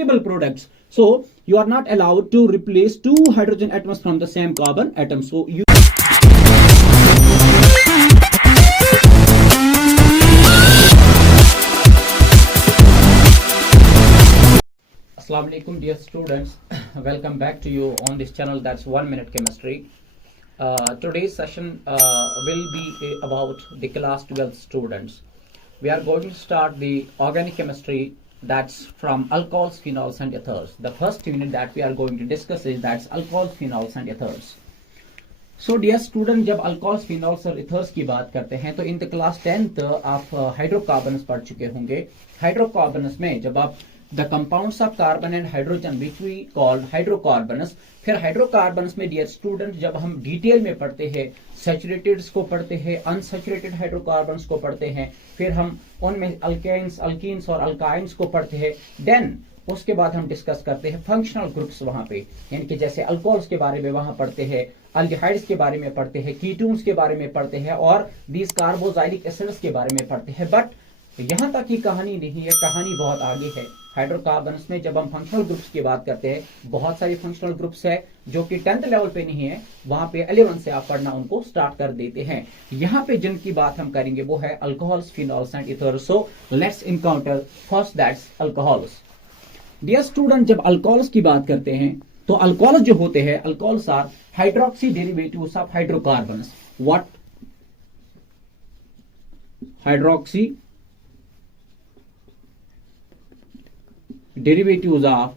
flexible products. So you are not allowed to replace two hydrogen atoms from the same carbon atom. So you Assalamu alaikum dear students, welcome back to you on this channel, that's 1 minute chemistry. Today's session will be about the class 12 students. We are going to start the organic chemistry, that's from alcohols, phenols and ethers. The first unit that we are going to discuss is that's alcohols, phenols and ethers. So dear student, जब alcohols, phenols और ethers की बात करते हैं तो in the class 10th आप hydrocarbons पढ़ चुके होंगे. हाइड्रोकार्बन्स में जब आप the compounds of carbon and hydrogen which we call hydrocarbons, फिर हाइड्रोकार्बन्स में डियर स्टूडेंट जब हम डिटेल में पढ़ते हैं सैचुरेटेड्स को पढ़ते हैं, अनसैचुरेटेड हाइड्रोकार्बन्स को पढ़ते हैं, फिर हम उनमें अल्केन्स, अल्कीन्स और अल्काइन्स को पढ़ते हैं. देन उसके बाद हम डिस्कस करते हैं फंक्शनल ग्रुप्स वहां पे, यानी कि जैसे अल्कोहल्स के बारे में वहां पढ़ते हैं, अल्डिहाइड्स के बारे में पढ़ते हैं, कीटोन्स के बारे में पढ़ते हैं और दीज कार्बोजाइलिक एसिड्स के बारे में पढ़ते हैं. बट यहां तक की कहानी नहीं है, कहानी बहुत आगे है. हाइड्रोकार्बन्स में जब हम फंक्शनल ग्रुप्स की बात करते हैं, बहुत सारे फंक्शनल ग्रुप्स है जो कि 10th लेवल पे नहीं है, वहां पे 11 से आप पढ़ना उनको स्टार्ट कर देते हैं. यहाँ पे जिनकी बात हम करेंगे वो है alcohols, phenols and ethers. So let's encounter first that's alcohols. Dear student, जब अल्कोहल्स की बात करते हैं तो अल्कोहल्स जो होते हैं, alcohols are hydroxy derivatives of hydrocarbons. What? Hydroxy derivatives of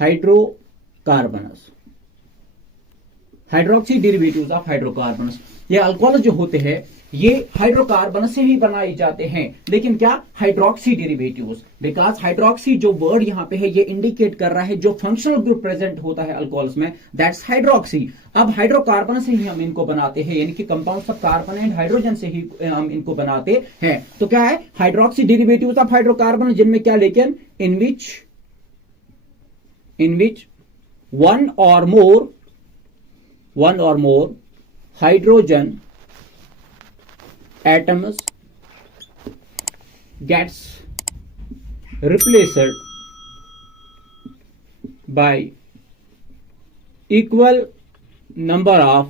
hydrocarbons. Hydroxy derivatives of hydrocarbons. ये अल्कोहल जो होते हैं ये हाइड्रोकार्बन से ही बनाए जाते हैं, लेकिन क्या हाइड्रोक्सी डेरिवेटिव्स. बिकॉज हाइड्रोक्सी जो वर्ड यहां पे है ये इंडिकेट कर रहा है जो फंक्शनल ग्रुप प्रेजेंट होता है अल्कोहल्स में, दैट्स हाइड्रोक्सी. अब हाइड्रोकार्बन से ही हम इनको बनाते हैं, यानी कि compounds of carbon and hydrogen से ही हम इनको बनाते हैं. तो क्या है हाइड्रोक्सी डेरिवेटिव्स ऑफ हाइड्रोकार्बन, जिनमें क्या, लेकिन इन विच one or more hydrogen atoms gets replaced by equal number of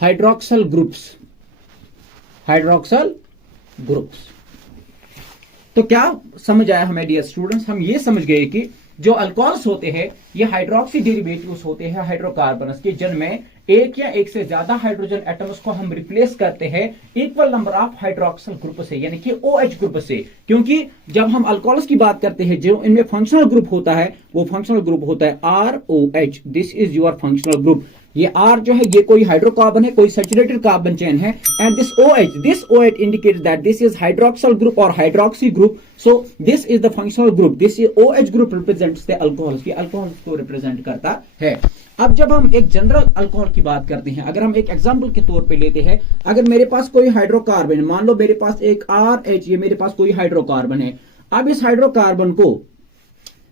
hydroxyl groups. तो क्या समझ आया हमें डियर स्टूडेंट्स? हम ये समझ गए कि जो अल्कोहल्स होते हैं ये हाइड्रोक्सी डेरिवेटिव्स होते हैं हाइड्रोकार्बन्स के, जिनमें एक या एक से ज्यादा हाइड्रोजन एटम्स को हम रिप्लेस करते हैं equal number of hydroxyl group से, यानी कि OH ग्रुप से. क्योंकि जब हम अल्कोहल्स की बात करते हैं जो इनमें फंक्शनल ग्रुप होता है वो फंक्शनल ग्रुप होता है ROH. This is your functional group. ये R जो है ये कोई हाइड्रोकार्बन है, कोई सैचुरेटेड कार्बन चेन है, and this OH indicates that this is hydroxyl group और hydroxy group. So this is the functional group. This is OH group represents the alcohols. ये अल्कोहल्स को रिप्रेजेंट करता है. अब जब हम एक जनरल अल्कोहल की बात करते हैं, अगर हम एक एग्जांपल के तौर पे लेते हैं, अगर मेरे पास कोई हाइड्रोकार्बन, मान लो मेरे पास एक RH, ये मेरे पास कोई हाइड्रोकार्बन है. अब इस हाइड्रोकार्बन को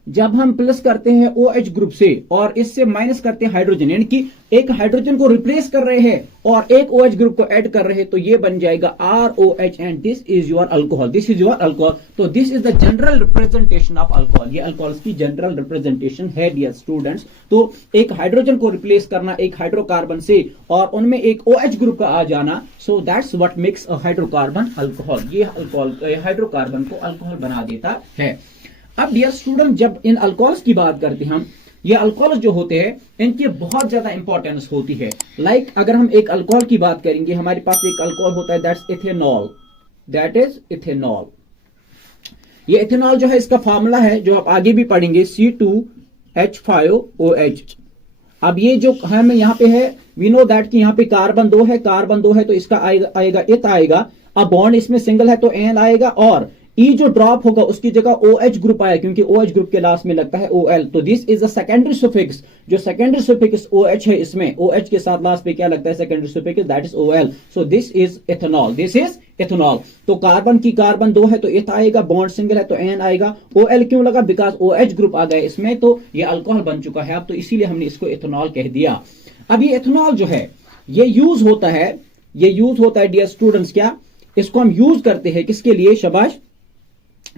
जब हम प्लस करते हैं OH ग्रुप से और इससे माइनस करते हैं हाइड्रोजन, यानी कि एक हाइड्रोजन को रिप्लेस कर रहे हैं और एक OH ग्रुप को ऐड कर रहे हैं, तो ये बन जाएगा ROH and this is your alcohol. This is your alcohol. तो this is the general representation of alcohol. ये अल्कोहल्स की जनरल रिप्रेजेंटेशन है डियर स्टूडेंट्स. तो एक हाइड्रोजन को रिप्लेस करना एक हाइड्रोकार्बन से और उनमें एक OH ग्रुप का आ जाना, so that's what makes a hydrocarbon alcohol. ये हाइड्रोकार्बन को अल्कोहल बना देता है. अब डियर स्टूडेंट, जब इन अल्कोहल्स की बात करते हैं हम, ये अल्कोहल जो होते हैं इनकी बहुत ज्यादा इंपॉर्टेंस होती है. लाइक अगर हम एक अल्कोहल की बात करेंगे, हमारे पास एक अल्कोहल होता है that's ethanol. That is ethanol. ये इथेनॉल जो है इसका फार्मूला है जो आप आगे भी पढ़ेंगे, C2H5OH. अब ये जो हम यहाँ पे है, वी नो दैट कि यहाँ पे कार्बन 2 है, तो इसका आएगा इथ आएगा. अब बॉन्ड इसमें सिंगल है तो एन आएगा, और ई जो ड्रॉप होगा उसकी जगह OH ग्रुप आया, क्योंकि OH ग्रुप के लास्ट में लगता है OL. तो this is a secondary suffix. जो सेकेंडरी सुफिक्स OH है, इसमें OH के साथ लास्ट पे क्या लगता है secondary suffix, that is OL. So this is ethanol. This is ethanol. तो कार्बन 2 है तो इथ आएगा, बॉन्ड सिंगल है तो एन आएगा. OL क्यों लगा? बिकॉज OH ग्रुप आ गया इसमें, तो ये अल्कोहल बन चुका है अब, तो इसीलिए हमने इसको इथेनॉल कह दिया. अब ये इथेनॉल जो है ये यूज होता है डियर स्टूडेंट्स, क्या इसको हम यूज करते हैं किसके लिए? शाबाश,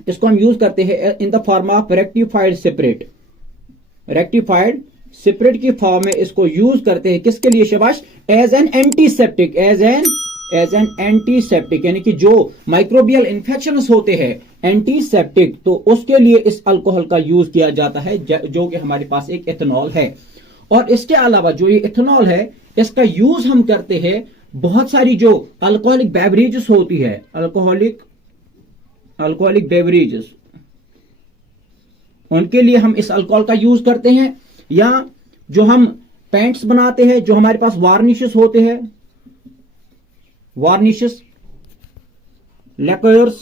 इसको हम यूज करते हैं in the form of rectified spirit. Rectified spirit की फॉर्म में इसको यूज करते हैं किसके लिए शाबाश? As an antiseptic, as an antiseptic, यानी कि जो माइक्रोबियल इन्फेक्शन होते हैं एंटीसेप्टिक, तो उसके लिए इस अल्कोहल का यूज किया जाता है, जो कि हमारे पास एक एथेनॉल है। और इसके अलावा जो ये एथेनॉल है इसका यूज हम करते हैं बहुत सारी जो अल्कोहलिक बेवरेजेस होती है, अल्कोहलिक बेवरेजेस, उनके लिए हम इस अल्कोहल का यूज करते हैं। या जो हम पेंट्स बनाते हैं, जो हमारे पास वार्निशेस होते हैं, वार्निशेस, लेकर्स,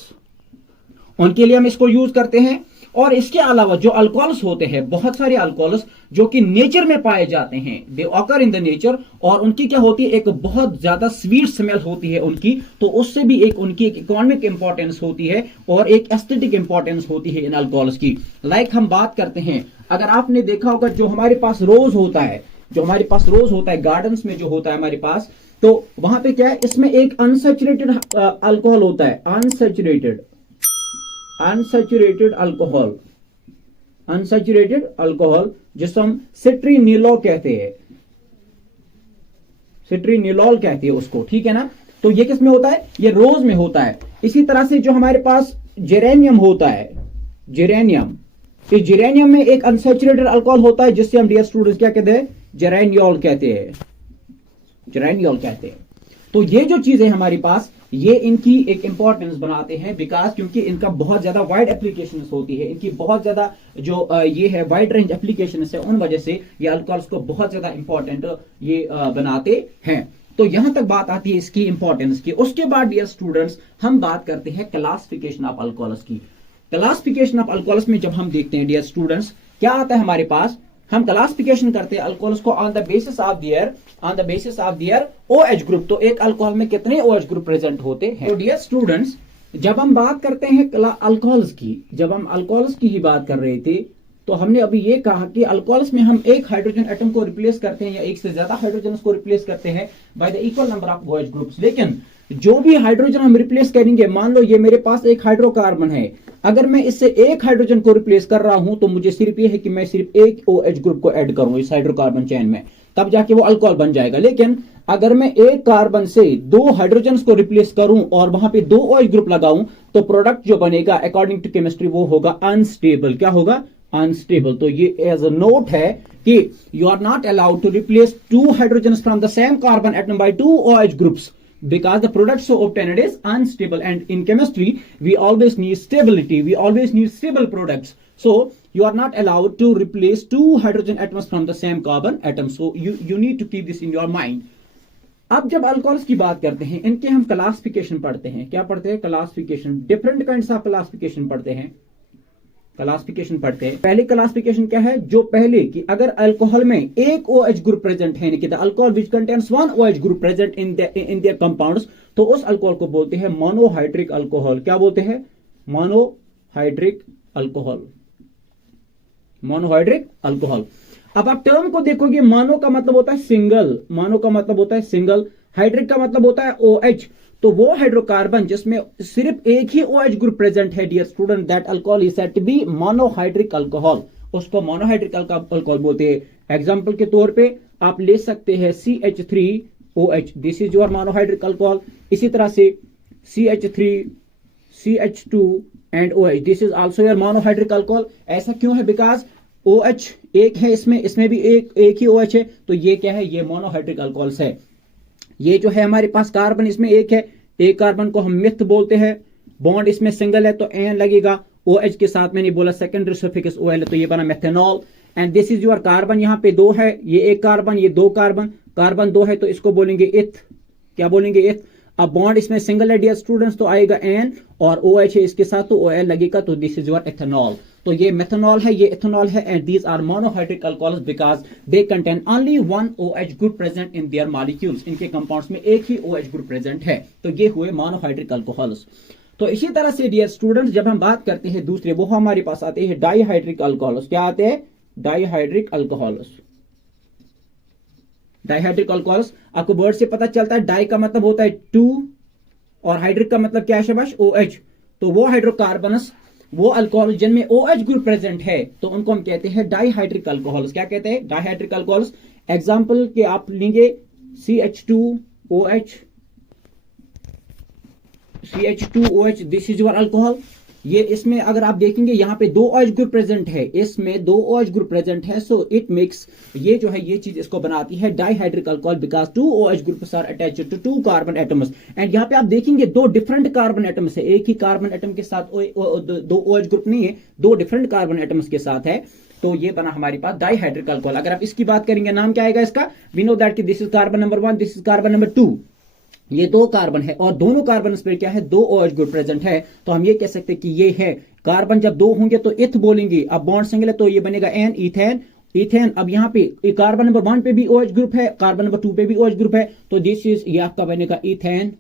उनके लिए हम इसको यूज करते हैं। और इसके अलावा जो अल्कोहल्स होते हैं, बहुत सारे अल्कोहल्स जो कि नेचर में पाए जाते हैं, दे ऑकर इन द नेचर, और उनकी क्या होती है, एक बहुत ज्यादा स्वीट स्मेल होती है उनकी, तो उससे भी एक उनकी एक इकोनॉमिक इंपॉर्टेंस होती है और एक एस्थेटिक इंपॉर्टेंस होती है इन अल्कोहल्स की। लाइक हम बात करते हैं, अगर आपने देखा होगा जो हमारे पास रोज होता है, जो हमारे पास रोज होता है गार्डन्स में जो होता है हमारे पास, तो वहां पे क्या है, इसमें एक अनसैचुरेटेड अल्कोहल होता है, अनसैचुरेटेड अल्कोहल, अनसैचुरेटेड अल्कोहल, जिसको हम सिट्रीनिलोल कहते हैं, सिट्रीनिलोल कहते हैं उसको, ठीक है ना। तो ये किस में होता है, ये रोज में होता है। इसी तरह से जो हमारे पास जेरेनियम होता है, जेरेनियम, इस जेरेनियम में एक अनसैचुरेटेड अल्कोहल होता है, जिससे हम डियर स्टूडेंट्स क्या कहते हैं, जेरेनियोल कहते हैं, जेरेनियोल कहते हैं। तो ये जो चीजें हमारे पास, ये इनकी एक इंपॉर्टेंस बनाते हैं, बिकॉज क्योंकि इनका बहुत ज्यादा वाइड एप्लीकेशन होती है, इनकी बहुत ज्यादा जो ये है वाइड रेंज एप्लीकेशन है, उन वजह से ये अल्कोहल्स को बहुत ज्यादा इंपॉर्टेंट ये बनाते हैं। तो यहां तक बात आती है इसकी इंपॉर्टेंस की। उसके बाद डियर स्टूडेंट्स हम बात करते हैं क्लासिफिकेशन ऑफ अल्कोहल्स की। क्लासिफिकेशन ऑफ अल्कोहल्स में जब हम देखते हैं डियर स्टूडेंट्स, क्या आता है हमारे पास, हम क्लासिफिकेशन करते हैं अल्कोहल्स को on the basis of their OH group. तो एक अल्कोहल में कितने OH ग्रुप प्रेजेंट होते हैं। तो डियर स्टूडेंट्स, जब हम बात करते हैं अल्कोहल्स की, जब हम अल्कोहल्स की ही बात कर रहे थे, तो हमने अभी ये कहा कि अल्कोहल्स में हम एक हाइड्रोजन एटम को रिप्लेस करते हैं या एक से ज्यादा हाइड्रोजन को रिप्लेस करते हैं by the equal number of OH groups. लेकिन जो भी हाइड्रोजन हम रिप्लेस करेंगे, मान लो ये मेरे पास एक हाइड्रोकार्बन है, अगर मैं इससे एक हाइड्रोजन को रिप्लेस कर रहा हूं, तो मुझे सिर्फ ये है कि मैं सिर्फ एक OH ग्रुप को ऐड करूं इस हाइड्रोकार्बन चेन में, तब जाके वो अल्कोहल बन जाएगा। लेकिन अगर मैं एक कार्बन से दो हाइड्रोजन को रिप्लेस करूं और वहां पे दो OH ग्रुप लगाऊं, तो प्रोडक्ट जो बनेगा अकॉर्डिंग टू केमिस्ट्री वो होगा अनस्टेबल। क्या होगा, अनस्टेबल। तो ये एज अ नोट है कि you are not allowed to replace two hydrogen from the same carbon atom by two OH groups, because the product so obtained is unstable, and in chemistry we always need stability, we always need stable products. So you are not allowed to replace two hydrogen atoms from the same carbon atom. So you need to keep this in your mind. अब जब alcohols की बात करते हैं, इनके हम classification पढ़ते हैं। क्या पढ़ते हैं, classification, different kinds of classification पढ़ते हैं, क्लासिफिकेशन पढ़ते हैं। पहले क्लासिफिकेशन क्या है, जो पहले कि अगर अल्कोहल में एक OH ग्रुप प्रेजेंट है, कि the alcohol which contains one OH group present in there compounds, तो उस अल्कोहल को बोलते हैं मोनोहाइड्रिक अल्कोहल। क्या बोलते हैं, मोनोहाइड्रिक अल्कोहल, मोनोहाइड्रिक अल्कोहल। अब आप टर्म को देखोगे, मोनो का मतलब होता है सिंगल, मोनो का मतलब होता है सिंगल, हाइड्रिक का मतलब होता है OH। तो वो हाइड्रोकार्बन जिसमें सिर्फ एक ही OH ग्रुप प्रेजेंट है, dear student, that alcohol is said to be monohydric alcohol, उसको मोनोहाइड्रिक अल्कोहल बोलते हैं। एग्जांपल के तौर पे आप ले सकते हैं CH3OH, this is your monohydric alcohol. इसी तरह से CH3, CH2 and OH, this is also your monohydric alcohol. ऐसा क्यों है, बिकॉज OH एक है, इसमें भी एक ही OH है, तो ये क्या है, ये मोनोहाइड्रिक अल्कोहल्स है। ये जो है हमारे पास कार्बन, इसमें एक है, एक कार्बन को हम मिथ बोलते हैं, बॉन्ड इसमें सिंगल है तो एन लगेगा, OH के साथ मैंने बोला सेकेंडरी सफिक्स OL है, तो ये बना methanol. And this is your carbon, यहाँ पे दो है, ये एक कार्बन, ये दो कार्बन, कार्बन दो है तो इसको बोलेंगे इथ। क्या बोलेंगे, इथ। अब बॉन्ड इसमें सिंगल है डियर स्टूडेंट्स, तो आएगा एन, और OH है इसके साथ तो OL लगेगा, तो दिस इज योर एथेनॉल। तो ये मेथनॉल है, ये इथेनॉल है, and these are monohydric alcohols because they contain only one OH group present in their molecules. इनके कंपाउंड्स में एक ही OH ग्रुप प्रेजेंट है, तो ये हुए मोनोहाइड्रिक अल्कोहल्स। तो इसी तरह से डियर स्टूडेंट्स, जब हम बात करते हैं दूसरे, वो हमारे पास आते हैं डाईहाइड्रिक अल्कोहल्स। क्या आते हैं, डाईहाइड्रिक अल्कोहल्स। डाईहाइड्रिक अल्कोहल्स, आपको वर्ड से पता चलता है, डाई का मतलब होता है टू, और हाइड्रिक का मतलब क्या है शाबाश, OH। तो वो हाइड्रोकार्बनस वो अल्कोहल जिनमें OH ग्रुप प्रेजेंट है तो उनको हम कहते हैं डाइहाइड्रिक अल्कोहल्स। क्या कहते हैं? Dihydric alcohols. एग्जाम्पल के आप लेंगे CH2OH, CH2OH, this is your alcohol. ये इसमें अगर आप देखेंगे यहाँ पे 2 OH ग्रुप प्रेजेंट है, इसमें 2 OH ग्रुप प्रेजेंट है, सो इट मेक्स, ये जो है ये चीज इसको बनाती है dihydric alcohol because 2 OH groups are attached to 2 carbon atoms. And यहाँ पे आप देखेंगे 2 डिफरेंट कार्बन एटम्स है, एक ही कार्बन एटम के साथ 2 OH ग्रुप नहीं है, 2 डिफरेंट कार्बन एटम्स के साथ है, तो ये बना हमारे पास डाइहाइड्रिक अल्कोहल। अगर आप इसकी बात करेंगे नाम क्या आएगा इसका? वी नो दैट कि this is carbon number 1, this is carbon number 2, ये 2 कार्बन है और दोनों कार्बन पर क्या है? 2 OH ग्रुप प्रेजेंट है, तो हम ये कह सकते हैं कि ये है कार्बन। जब 2 होंगे तो इथ बोलेंगे, अब बॉन्ड सिंगल है तो ये बनेगा एन, इथेन, इथेन। अब यहाँ पे कार्बन नंबर 1 पे भी OH ग्रुप है, कार्बन नंबर 2 पे भी OH ग्रुप है, तो दिस इज, ये आपका बनेगा इथेन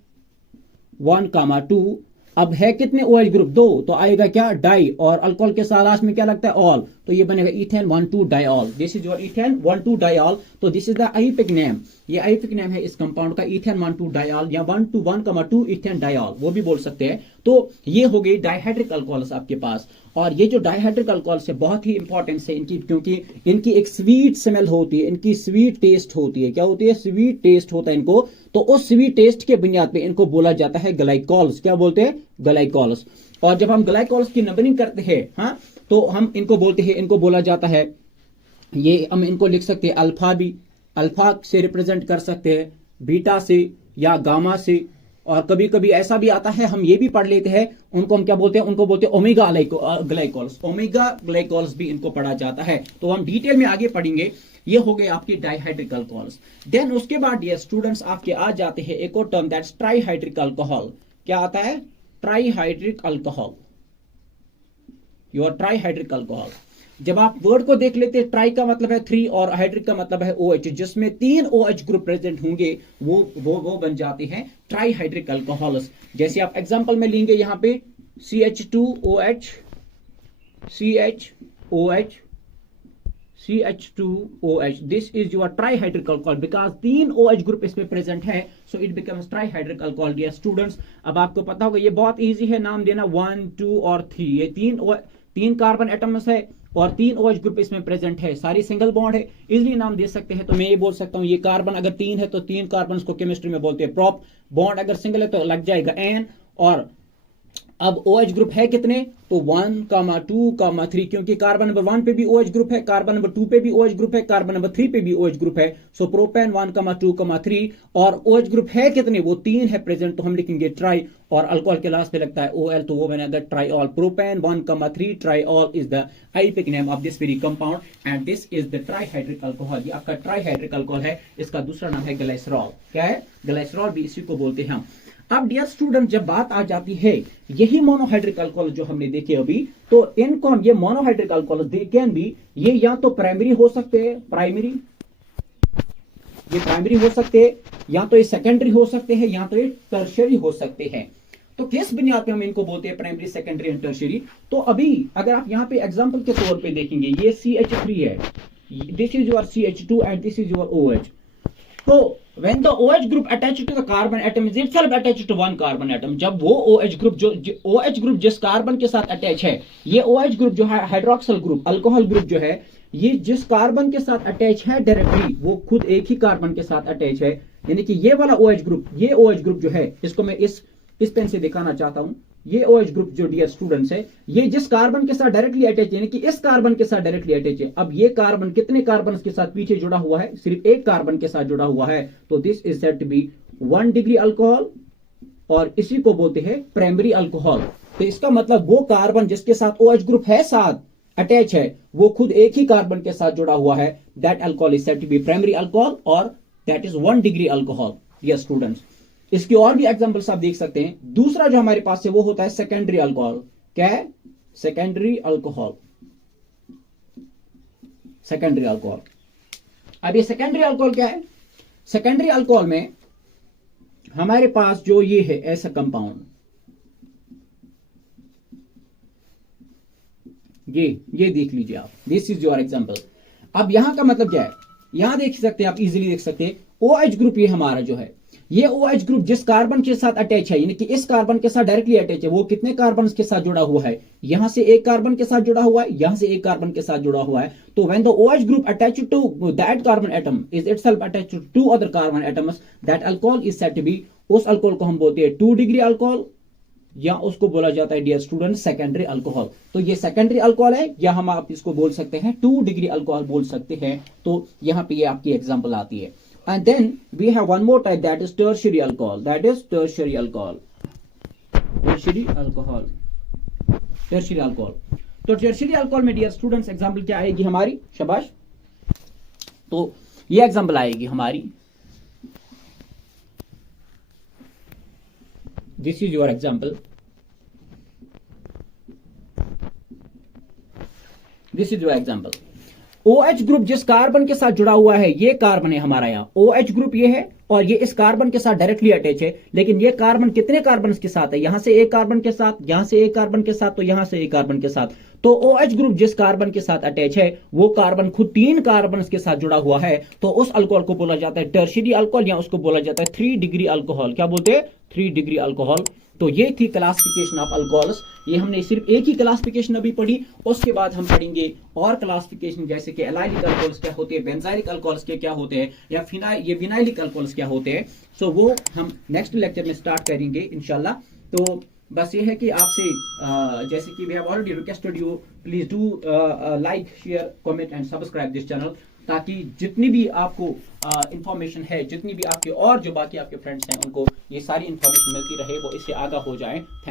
1,2। अब है कितने OH ग्रुप? 2, तो आएगा क्या? डाई, और अल्कोहल के साथ लास्ट में क्या लगता है? ऑल, तो ये बनेगा ethane 1,2 diol. This is your ethane 1,2 diol. तो this is the IUPAC name, ये आइपिक नेम है इस कंपाउंड का, इथेन 1,2 डाइऑल या 1,2 इथेन डाइऑल, वो भी बोल सकते हैं। तो ये हो गई डाइहाइड्रिक अल्कोहल्स आपके पास। और ये जो डाइहाइड्रिक अल्कोहल्स है बहुत ही इंपॉर्टेंट है इनकी, क्योंकि इनकी एक स्वीट स्मेल होती है, इनकी स्वीट टेस्ट होती है। क्या होती है? स्वीट टेस्ट होता है इनको, तो उस स्वीट टेस्ट के बुनियाद पे इनको बोला जाता है ग्लाइकॉल्स। क्या बोलते हैं? ग्लाइकॉल्स। और जब हम ग्लाइकॉल्स की नंबरिंग करते हैं, हाँ, तो हम इनको बोलते हैं, इनको बोला जाता है, ये हम इनको लिख सकते हैं अल्फा भी, अल्फा से रिप्रेजेंट कर सकते हैं, बीटा से या गामा से, और कभी कभी ऐसा भी आता है, हम ये भी पढ़ लेते हैं, उनको हम क्या बोलते हैं? उनको बोलते हैं ओमेगा ग्लाइकॉल्स, ओमेगा ग्लाइकॉल्स भी इनको पढ़ा जाता है। तो हम डिटेल में आगे पढ़ेंगे। ये हो गए आपके डाइहाइड्रिक अल्कोहल्स। देन उसके बाद ये स्टूडेंट्स आपके आ जाते हैं एक और टर्म, दैट्स ट्राइहाइड्रिक अल्कोहल। क्या आता है? Trihydric alcohol, your trihydric alcohol. जब आप वर्ड को देख लेते हैं, ट्राई का मतलब है 3 और हाइड्रिक का मतलब है OH, जिसमें 3 OH ग्रुप प्रेजेंट होंगे वो बन जाते हैं ट्राइहाइड्रिक अल्कोहल्स। जैसे आप एग्जांपल में लेंगे यहाँ पे CH2OH, CHOH, CH2OH, this is your trihydric alcohol because 3 OH group इसमें प्रेजेंट है, so it becomes trihydric alcohol. Dear students, अब आपको पता होगा ये बहुत इजी है नाम देना, 1, 2 और 3, ये 3 कार्बन एटम्स है और 3 OH ग्रुप इसमें प्रेजेंट है, सारी सिंगल बॉन्ड है, इजीली नाम दे सकते हैं। तो मैं ये बोल सकता हूं, ये कार्बन अगर 3 है तो 3 कार्बन को केमिस्ट्री में बोलते हैं प्रोप, बॉन्ड अगर सिंगल है तो लग जाएगा एन, और अब OH ग्रुप है कितने? तो 1, 2, 3, क्योंकि कार्बन नंबर 1 पे भी OH ग्रुप है, कार्बन नंबर 2 पे भी OH ग्रुप है, कार्बन नंबर 3 पे भी OH ग्रुप है, सो प्रोपेन 1, 2, 3, और OH ग्रुप है कितने? वो 3 है प्रेजेंट, तो हम लिखेंगे ट्राई, और अल्कोहल के लास्ट पे लगता है OL, तो वो बनेगा triol. Propane 1, 3 triol is the IUPAC name of this very compound, and this is the trihydric alcohol. ये आपका ट्राइहाइड्रिक अल्कोहल है, इसका दूसरा नाम है ग्लाइसरॉल। क्या है? ग्लाइसरॉल भी इसी को बोलते हैं। अब डियर स्टूडेंट, जब बात आ जाती है यही मोनोहाइड्रिक अल्कोहल जो हमने देखे अभी, तो इनको हम ये monohydric alcohol they can be, ये या तो प्राइमरी हो सकते हैं, प्राइमरी, ये प्राइमरी हो सकते हैं, या तो ये सेकेंडरी हो सकते हैं, या तो ये टर्शियरी हो सकते हैं। तो किस बुनियाद पे हम इनको बोलते हैं प्राइमरी, सेकेंडरी एंड टर्शियरी? तो अभी अगर आप यहाँ पे एग्जांपल के तौर पे देखेंगे, ये CH3 है, this is your CH2 and this is your OH। तो when the OH group attached to the carbon atom is itself attached to one carbon atom, जब वो OH ग्रुप जो OH ग्रुप जिस कार्बन के साथ attach है, ये OH group जो है हाइड्रोक्सिल ग्रुप, अल्कोहल ग्रुप जो है, ये जिस कार्बन के साथ अटैच है डायरेक्टली, वो खुद एक ही कार्बन के साथ अटैच है, यानी कि ये वाला OH ग्रुप, ये OH ग्रुप जो है, इसको मैं इस पेन से दिखाना चाहता हूं। ये OH ग्रुप जो डियर स्टूडेंट्स है, ये जिस कार्बन के साथ डायरेक्टली अटैच है, यानी कि इस कार्बन के साथ डायरेक्टली अटैच है। अब ये कार्बन कितने कार्बन के साथ पीछे जुड़ा हुआ है? सिर्फ एक कार्बन के साथ जुड़ा हुआ है, तो this is said to be 1 degree alcohol, और इसी को बोलते हैं प्राइमरी अल्कोहल। तो इसका मतलब वो कार्बन जिसके साथ OH ग्रुप है साथ अटैच है, वो खुद एक ही कार्बन के साथ जुड़ा हुआ है, that alcohol is said to be primary alcohol, और that is 1 degree alcohol. Dear students, इसकी और भी एग्जांपल्स आप देख सकते हैं। दूसरा जो हमारे पास है वो होता है सेकेंडरी अल्कोहल। क्या है? Secondary alcohol, secondary alcohol. अब ये सेकेंडरी अल्कोहल क्या है? सेकेंडरी अल्कोहल में हमारे पास जो ये है ऐसा कंपाउंड, ये देख लीजिए आप, दिस इज योर एग्जांपल। अब यहां का मतलब क्या है? यहां देख सकते हैं आप, इजीली देख सकते हैं, OH ग्रुप ये हमारा जो है, ये OH ग्रुप जिस कार्बन के साथ अटैच है, यानी कि इस कार्बन के साथ डायरेक्टली अटैच है, वो कितने कार्बन के साथ जुड़ा हुआ है, यहां से एक कार्बन के साथ जुड़ा हुआ है, यहां से एक कार्बन के साथ जुड़ा हुआ है। तो when the OH group attached to that carbon atom is itself attached to two other carbon atoms, that alcohol is said to be, उस अल्कोहल को हम बोलते हैं 2 डिग्री अल्कोहल, या उसको बोला जाता है डियर स्टूडेंट सेकेंडरी अल्कोहल। तो ये सेकेंडरी अल्कोहल है, या हम आप इसको बोल सकते हैं 2 डिग्री अल्कोहल बोल सकते हैं। तो यहां पे ये आपकी एग्जांपल आती है। And then we have one more type, that is tertiary alcohol. That is tertiary alcohol. Tertiary alcohol. Tertiary alcohol. तो tertiary alcohol में डियर स्टूडेंट्स एग्जांपल क्या आएगी हमारी, शाबाश। तो ये एग्जांपल आएगी हमारी, this is your example, this is your example. OH group जिस कार्बन के साथ जुड़ा हुआ है, ये कार्बन है हमारा, यहाँ OH ग्रुप ये है, और ये इस कार्बन के साथ डायरेक्टली अटैच है। लेकिन ये कार्बन कितने कार्बन के साथ है, यहां से एक कार्बन के साथ, यहां से एक कार्बन के साथ, तो यहां से एक कार्बन के साथ। तो OH ग्रुप जिस कार्बन के साथ अटैच है, वो कार्बन खुद 3 कार्बन के साथ जुड़ा हुआ है। तो उस अल्कोहल को बोला जाता है टर्शियरी अल्कोहल, या उसको बोला जाता है 3 डिग्री अल्कोहल। क्या बोलते हैं, 3 डिग्री अल्कोहल। तो ये थी क्लासिफिकेशन ऑफ अल्कोहल्स। ये हमने सिर्फ एक ही क्लासिफिकेशन अभी पढ़ी, उसके बाद हम पढ़ेंगे और क्लासिफिकेशन, जैसे कि एलाइलिक अल्कोहल्स क्या होते हैं, बेंजाइलिक अल्कोहल्स के क्या होते हैं, या ये विनाइलिक अल्कोहल्स क्या होते हैं। सो वो हम नेक्स्ट लेक्चर में स्टार्ट करेंगे इंशाल्लाह। तो बस ये है कि आपसे जैसे कि we have already requested you, please do like, share, comment and subscribe this channel, ताकि जितनी भी आपको इंफॉर्मेशन है, जितनी भी आपके और जो बाकी आपके फ्रेंड्स हैं, उनको ये सारी इंफॉर्मेशन मिलती रहे, वो इससे आगाह हो जाएं।